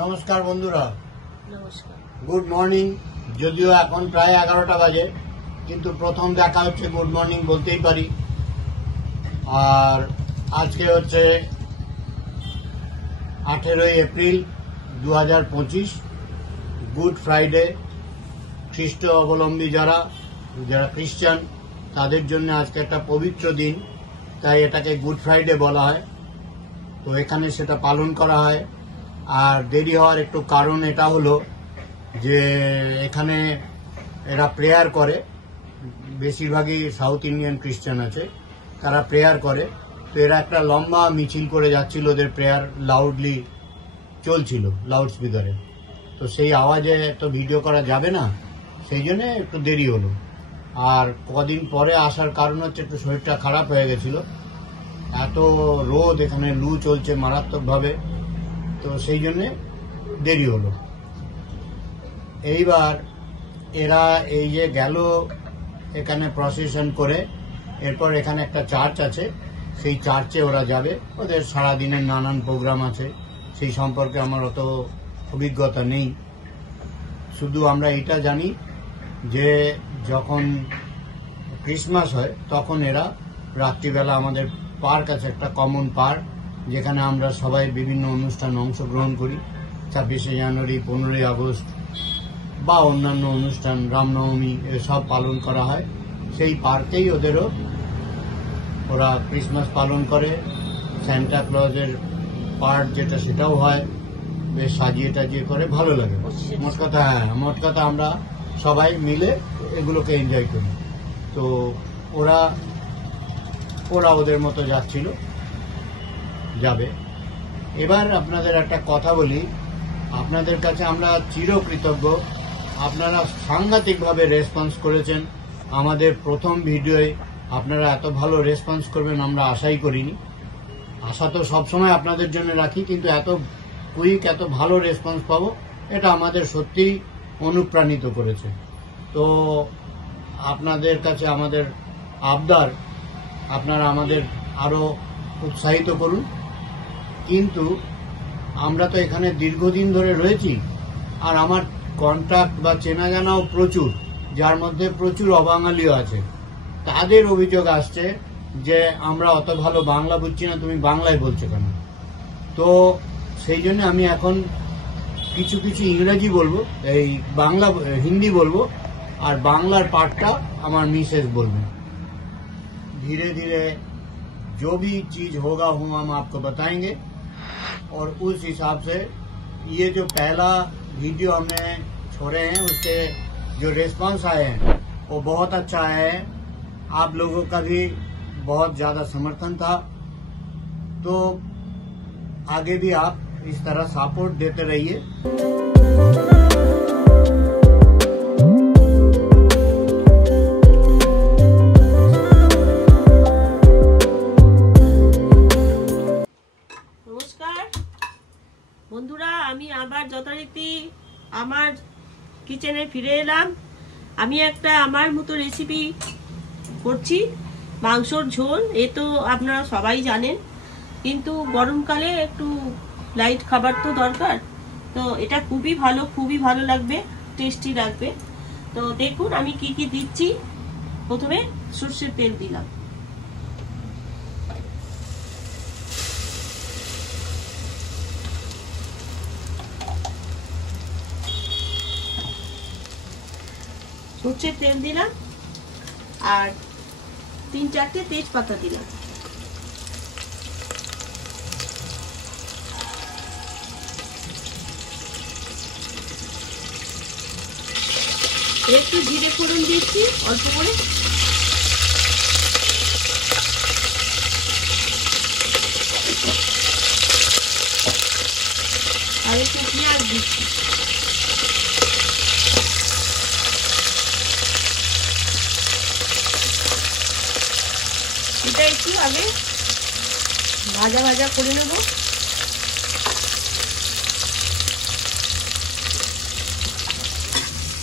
নমস্কার বন্ধুরা, নমস্কার, গুড মর্নিং। যদিও এখন প্রায় 11টা বাজে, কিন্তু প্রথম দেখা হচ্ছে গুড মর্নিং বলতেই পারি। আর আজকে হচ্ছে 18 এপ্রিল 2025, গুড ফ্রাইডে। খ্রিস্ট অবলম্বী যারা খ্রিস্টান তাদের জন্য আজকে একটা পবিত্র দিন, তাই এটাকে গুড ফ্রাইডে বলা হয়। তো এখানে সেটা পালন করা হয়। আর দেরি হওয়ার একটু কারণ এটা হলো যে এখানে এরা প্রেয়ার করে, বেশিরভাগই সাউথ ইন্ডিয়ান খ্রিস্টান আছে, তারা প্রেয়ার করে। তো এরা একটা লম্বা মিছিল করে যাচ্ছিল, ওদের প্রেয়ার লাউডলি চলছিল লাউড স্পিকারে। তো সেই আওয়াজে তো ভিডিও করা যাবে না, সেই জন্য একটু দেরি হলো। আর কদিন পরে আসার কারণ হচ্ছে একটু শরীরটা খারাপ হয়ে গেছিল, এত রোদ, এখানে লু চলছে মারাত্মকভাবে, তো সেই জন্যে দেরি হলো। এইবার এরা এই যে গেল এখানে প্রসেশন করে, এরপর এখানে একটা চার্চ আছে, সেই চার্চে ওরা যাবে। ওদের সারাদিনের নানান প্রোগ্রাম আছে, সেই সম্পর্কে আমার অত অভিজ্ঞতা নেই। শুধু আমরা এটা জানি যে যখন ক্রিসমাস হয় তখন এরা রাত্রিবেলা, আমাদের পার্ক আছে একটা কমন পার্ক, যেখানে আমরা সবাই বিভিন্ন অনুষ্ঠানে অংশগ্রহণ করি। 26শে জানুয়ারি, 15ই আগস্ট বা অন্যান্য অনুষ্ঠান, রামনবমী, এসব পালন করা হয়। সেই পার্কেই ওরা ক্রিসমাস পালন করে। স্যান্টা ক্লজের পার্ট যেটা, সেটাও হয়, বেশ সাজিয়ে টাজিয়ে করে, ভালো লাগে। মোট কথা আমরা সবাই মিলে এগুলোকে এনজয় করি। তো ওরা ওদের মতো যাবে। এবার আপনাদের একটা কথা বলি, আপনাদের কাছে আমরা চিরকৃতজ্ঞ। আপনারা সাংঘাতিকভাবে রেসপন্স করেছেন আমাদের প্রথম ভিডিওয়। আপনারা এত ভালো রেসপন্স করবেন আমরা আশাই করিনি। আশা তো সবসময় আপনাদের জন্য রাখি, কিন্তু এত কুইক, এত ভালো রেসপন্স পাবো, এটা আমাদের সত্যিই অনুপ্রাণিত করেছে। তো আপনাদের কাছে আমাদের আবদার, আপনারা আমাদের আরো উৎসাহিত করুন। কিন্তু আমরা তো এখানে দীর্ঘদিন ধরে রয়েছি, আর আমার কন্ট্যাক্ট বা চেনা জানাও প্রচুর, যার মধ্যে প্রচুর অবাঙালিও আছে। তাদের অভিযোগ আসছে যে আমরা অত ভালো বাংলা বুঝছি না, তুমি বাংলায় বলছো কেন? তো সেই জন্য আমি এখন কিছু ইংরেজি বলবো, এই হিন্দি বলবো, আর বাংলার পার্টটা আমার মিসেস বলবেন। धीरे धीरे जो भी चीज होगा वो हम आपको बताएंगे। और उस हिसाब से ये जो पहला वीडियो हमने छोड़े हैं, उसके जो रिस्पांस आए हैं वो बहुत अच्छा आया है। आप लोगों का भी बहुत ज्यादा समर्थन था, तो आगे भी आप इस तरह सपोर्ट देते रहिए। বন্ধুরা, আমি আবার যথারীতি আমার কিচেনে ফিরে এলাম। আমি একটা আমার মতো রেসিপি করছি, মাংসর ঝোল। এ তো আপনারা সবাই জানেন, কিন্তু গরমকালে একটু লাইট খাবার তো দরকার। তো এটা খুবই ভালো লাগবে, টেস্টি লাগবে। তো দেখুন আমি কি কি দিচ্ছি। প্রথমে সরষের তেল দিলাম, সরষের তেল দিলাম, আর 3-4টে তেজপাতা দিলাম। একটু জিরে ফোড়ন দিচ্ছি অল্প করে, আর একটু পেঁয়াজ দিচ্ছি। এটা একটু আগে ভাজা করে নেব।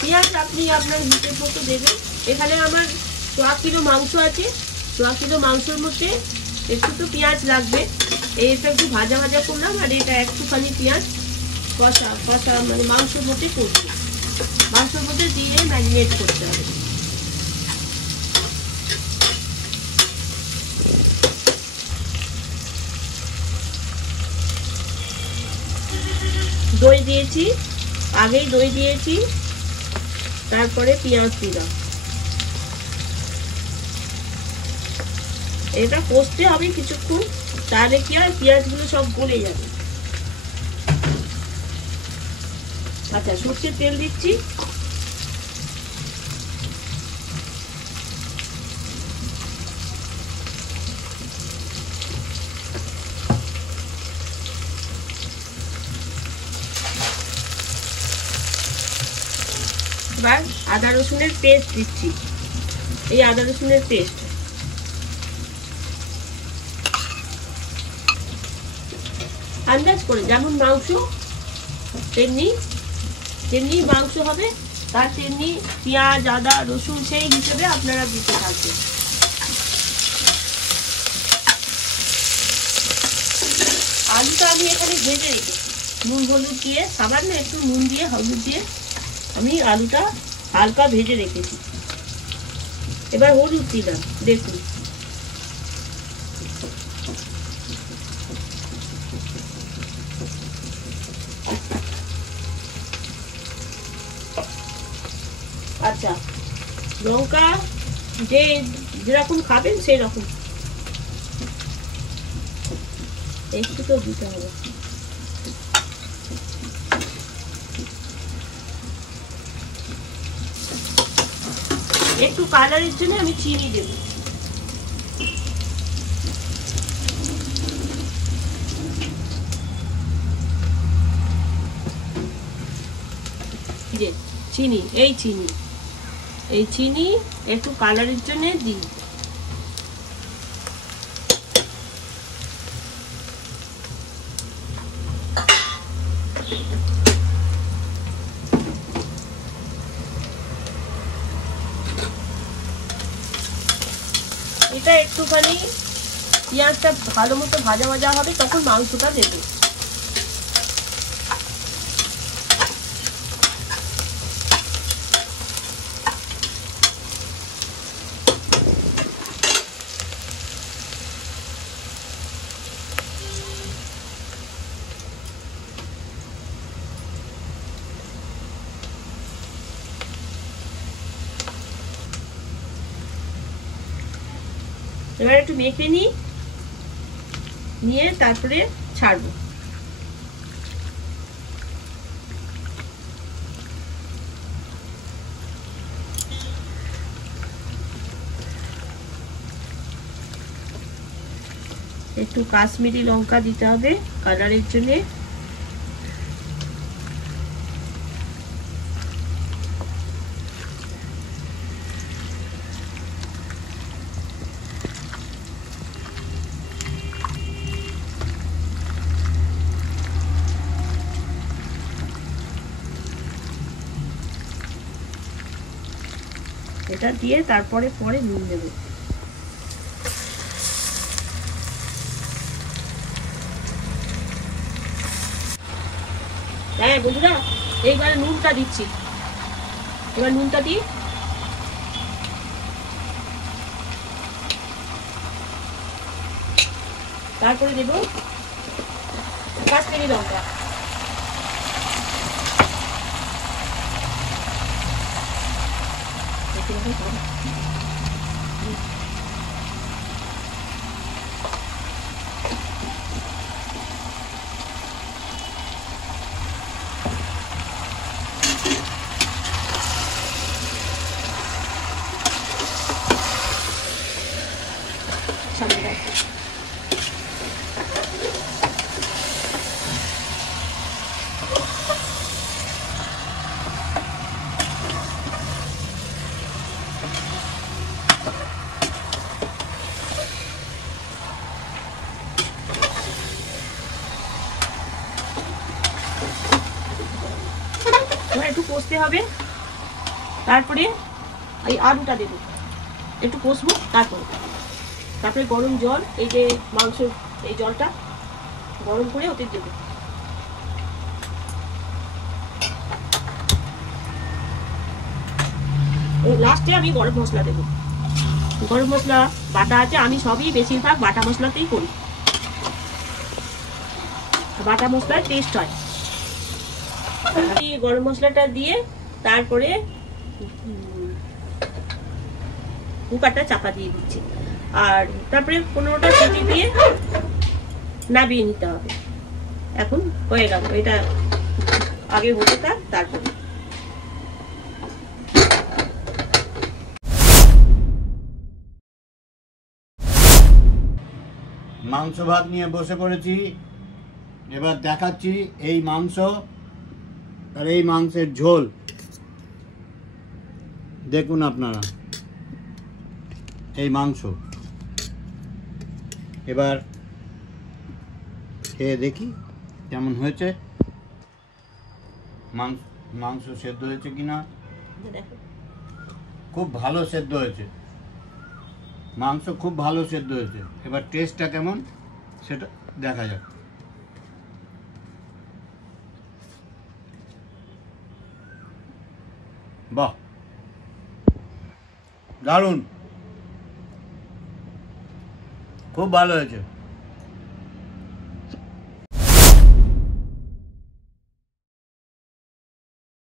পেঁয়াজ আপনি আপনার হিসেব মতো দেবেন। এখানে আমার 1 কিলো মাংস আছে, 1 কিলো মাংসের মধ্যে একটু তো পেঁয়াজ লাগবে। এটা একটু ভাজা করলাম, আর এটা একটুখানি পেঁয়াজ কষা কষা মানে মাংসের মধ্যে করবো, মাংসের মধ্যে দিয়ে ম্যারিনেট করতে হবে। দই দিয়েছি, আগেই দই দিয়েছি, তারপরে পেঁয়াজ দিলাম। এটা কষতে হবে কিছুক্ষণ, তাহলে কি হয় পেঁয়াজগুলো সব গলে যাবে। আচ্ছা, সর্ষের তেল দিচ্ছি। এবার আদা রসুনের পেস্ট দিচ্ছি, এই আদা রসুনের পেস্ট। আন্দাজ করে, যেমন মাংস তেমনি তেমনি মাংস হবে, তার তেমনি পেঁয়াজ আদা রসুন সেই হিসেবে আপনারা দিতে থাকবেন। আলুটা আমি এখানে ভেজে রেখেছি নুন হলুদ দিয়ে, সামান্য একটু নুন দিয়ে হলুদ দিয়ে আমি আলুটা হালকা ভেজে রেখেছি। এবার হলুদ দিলাম, দেখুন আচ্ছা, লঙ্কা যে যেরকম খাবেন সেই রকম একটু তো দিতে হবে। একটু কালারের জন্য আমি চিনি দেব। চিনি, এই চিনি একটু কালারের জন্য দিই। এটা একটুখানি পেঁয়াজটা ভালো মতো ভাজা ভাজা হবে, তখন মাংসটা দেবো। এবার একটু মেখে নিয়ে তারপরে ছাড়বো। একটু কাশ্মীরি লঙ্কা দিতে হবে কালারের জন্য। এটা দিয়ে তারপরে নুন দেবো। হ্যাঁ বন্ধুরা, এইবারে নুনটা দিচ্ছি। এবার নুনটা দিই, তারপরে দেব কাশ্মীরি লঙ্কা। একটু কষতে হবে, তারপরে এই আলুটা দেবো, একটু কষবো, তারপরে গরম জল, এই যে মাংস এই জলটা গরম করে ওতে দেবো। লাস্টে আমি গরম মশলা দেবো। গরম মশলা বাটা আছে, আমি সবই বেশিরভাগ বাটা মশলাতেই করি, বাটা মশলার টেস্ট হয়। আমি গরম মশলাটা দিয়ে তারপরে কুকারটা চাপা দিয়ে দিচ্ছি, আর তারপরে 15টা সিটি দিয়ে নামিয়ে নিতে হবে। এখন হয়ে গেল, এটা আগে হতে থাক তারপরে। মাংস ভাত নিয়ে বসে পড়েছি। এবার দেখাচ্ছি এই মাংস আর এই মাংসের ঝোল। দেখুন আপনারা এই মাংস। এবার খেয়ে দেখি কেমন হয়েছে, মাংস সেদ্ধ হয়েছে কিনা। খুব ভালো সেদ্ধ হয়েছে, মাংস খুব ভালো সেদ্ধ হয়েছে। এবার টেস্টটা কেমন সেটা দেখা যাক। বাহ, দারুণ, খুব ভালো হয়েছে।